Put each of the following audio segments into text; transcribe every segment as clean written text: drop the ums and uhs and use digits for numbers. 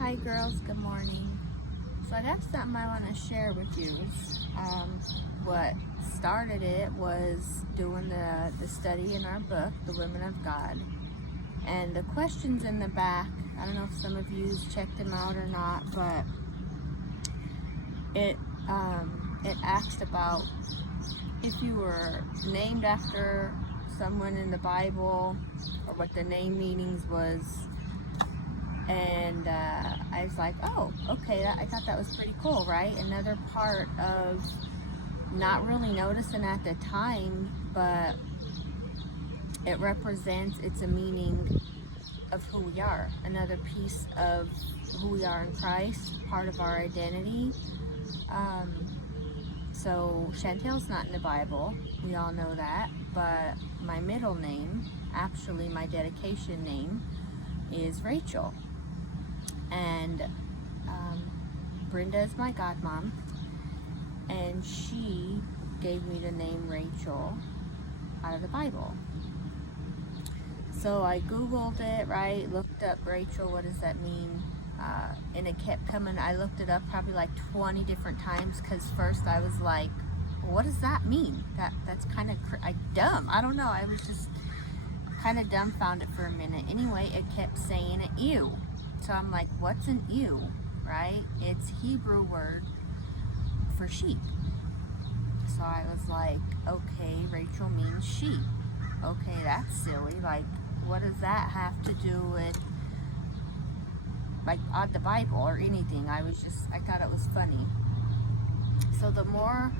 Hi girls, good morning. So I got something I want to share with you. What started it was doing the study in our book, The Women of God. And the questions in the back, I don't know if some of you checked them out or not, but it asked about if you were named after someone in the Bible or what the name meanings was. And I was like, oh, okay, I thought that was pretty cool, right? Another part of not really noticing at the time, but it's a meaning of who we are. Another piece of who we are in Christ, part of our identity. So Chantel's not in the Bible, we all know that, but my middle name, actually my dedication name, is Rachel. And Brenda is my godmom, and she gave me the name Rachel out of the Bible. So I googled it, right, looked up Rachel, what does that mean, and it kept coming. I looked it up probably like 20 different times, because first I was like, what does that mean? That's kind of dumb. I don't know, I was just kind of dumbfounded for a minute. Anyway, it kept saying an ewe. So I'm like, what's an ewe, right? It's Hebrew word for sheep. So I was like, okay, Rachel means sheep. Okay, that's silly. Like, what does that have to do with, like, on the Bible or anything? I thought it was funny. So the more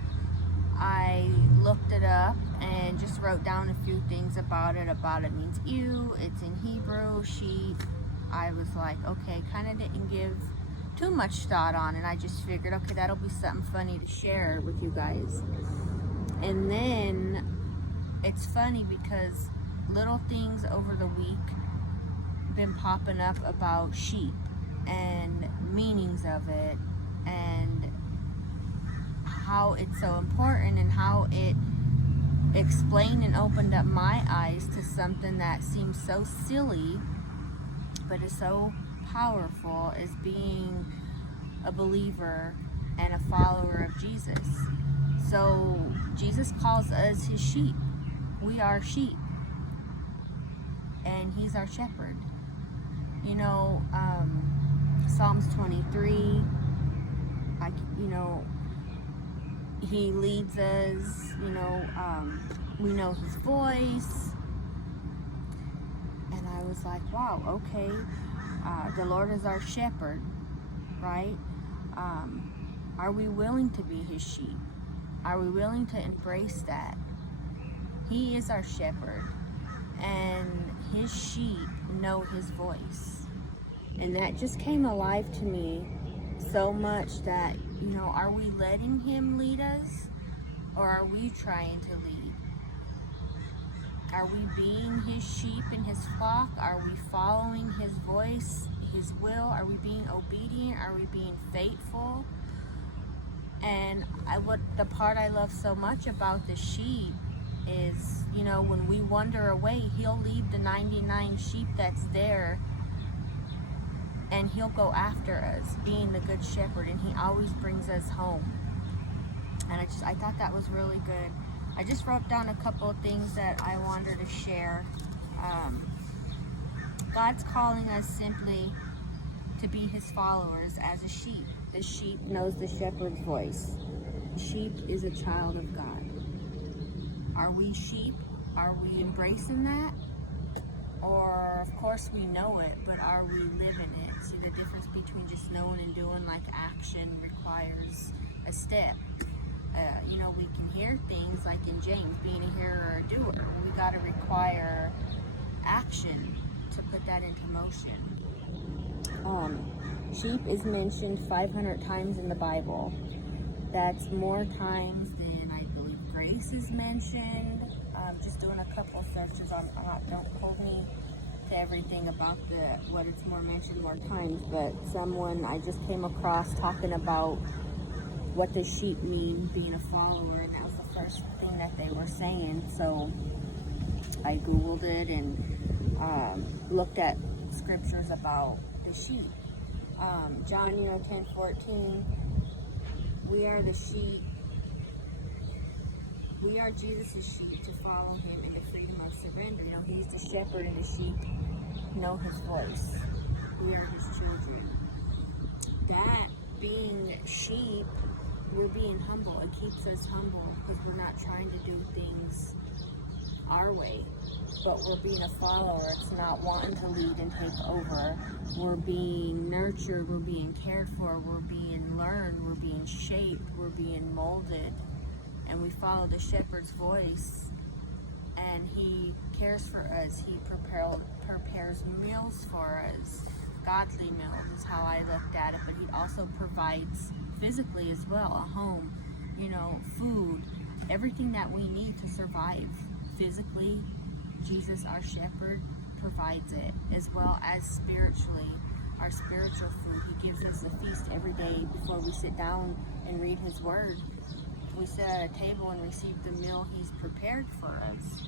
I looked it up and just wrote down a few things about it means ewe, it's in Hebrew, sheep. I was like, okay, kind of didn't give too much thought on it. I just figured, okay, that'll be something funny to share with you guys. And then it's funny because little things over the week been popping up about sheep and meanings of it and how it's so important and how it explained and opened up my eyes to something that seems so silly but is so powerful, as being a believer and a follower of Jesus. So Jesus calls us his sheep. We are sheep, and he's our shepherd. You know, Psalms 23, he leads us, we know his voice. And I was like, wow, okay, the Lord is our shepherd, right? Are we willing to be his sheep? Are we willing to embrace that? He is our shepherd, and his sheep know his voice. And that just came alive to me so much that, are we letting him lead us, or are we trying to lead? Are we being his sheep in his flock? Are we following his voice, his will? Are we being obedient? Are we being faithful? And what the part I love so much about the sheep is, when we wander away, he'll leave the 99 sheep that's there, and he'll go after us, being the good shepherd, and he always brings us home. And I thought that was really good. I just wrote down a couple of things that I wanted to share. God's calling us simply to be his followers as a sheep. The sheep knows the shepherd's voice. The sheep is a child of God. Are we sheep? Are we embracing that? Or, of course, we know it, but are we living it? See, the difference between just knowing and doing, like, action requires a step. We can hear things like in James, being a hearer or a doer. We got to require action to put that into motion. Sheep is mentioned 500 times in the Bible. That's more times than I believe grace is mentioned. Just doing a couple searches on, don't hold me to everything about what it's more mentioned more times, but someone I just came across talking about what does sheep mean, being a follower, and that was the first thing that they were saying. So I googled it and looked at scriptures about the sheep. John 10:14. We are the sheep. We are Jesus' sheep to follow him in the freedom of surrender. He's the shepherd and the sheep know his voice. We are his children. That being sheep, we're being humble. It keeps us humble because we're not trying to do things our way, but we're being a follower. It's not wanting to lead and take over. We're being nurtured. We're being cared for. We're being learned. We're being shaped. We're being molded. And we follow the shepherd's voice, and he cares for us. He prepares meals for us. Godly meals is how I looked at it, but he also provides physically as well, a home, food, everything that we need to survive physically. Jesus, our shepherd, provides it, as well as spiritually, our spiritual food. He gives us a feast every day before we sit down and read his word. We sit at a table and receive the meal he's prepared for us.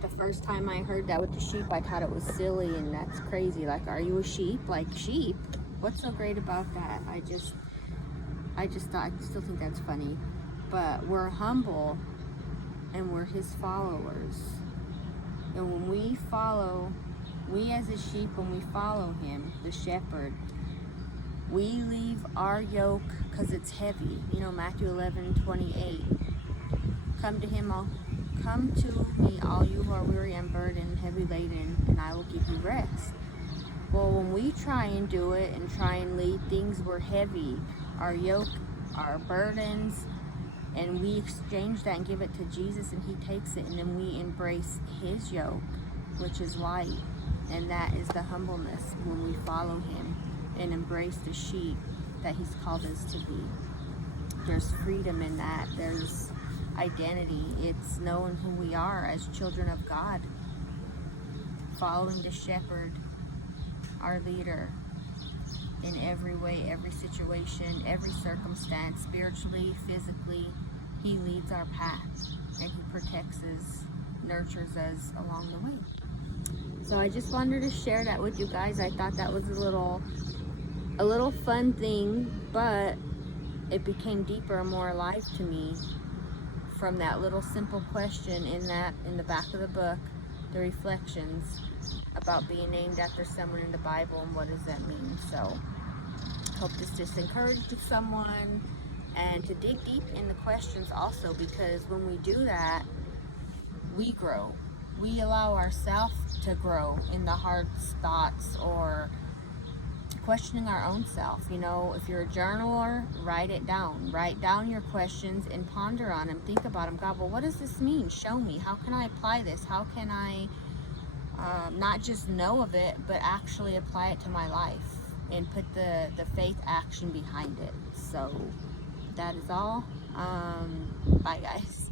The first time I heard that with the sheep, I thought it was silly, and that's crazy. Like, are you a sheep? Like, sheep? What's so great about that? I still think that's funny. But we're humble, and we're his followers. And when we as a sheep, when we follow him, the shepherd, we leave our yoke because it's heavy. Matthew 11:28. Come to me, all you who are weary and burdened and heavy laden, and I will give you rest. Well, when we try and do it and try and lead things, we're heavy. Our yoke, our burdens, and we exchange that and give it to Jesus, and he takes it, and then we embrace his yoke, which is light. And that is the humbleness when we follow him and embrace the sheep that he's called us to be. There's freedom in that. There's identity. It's knowing who we are as children of God, following the shepherd, our leader, in every way, every situation, every circumstance, spiritually, physically. He leads our path, and he protects us, nurtures us along the way. So I just wanted to share that with you guys. I thought that was a little fun thing, but it became deeper and more alive to me from that little simple question in the back of the book, the reflections about being named after someone in the Bible, and what does that mean. So hope this just encouraged someone, and to dig deep in the questions also, because when we do that, we grow. We allow ourselves to grow in the hard thoughts or questioning our own self. If you're a journaler, write it down. Write down your questions and ponder on them. Think about them. God, well, what does this mean? Show me. How can I apply this? How can I not just know of it, but actually apply it to my life and put the faith action behind it? So that is all. Bye, guys.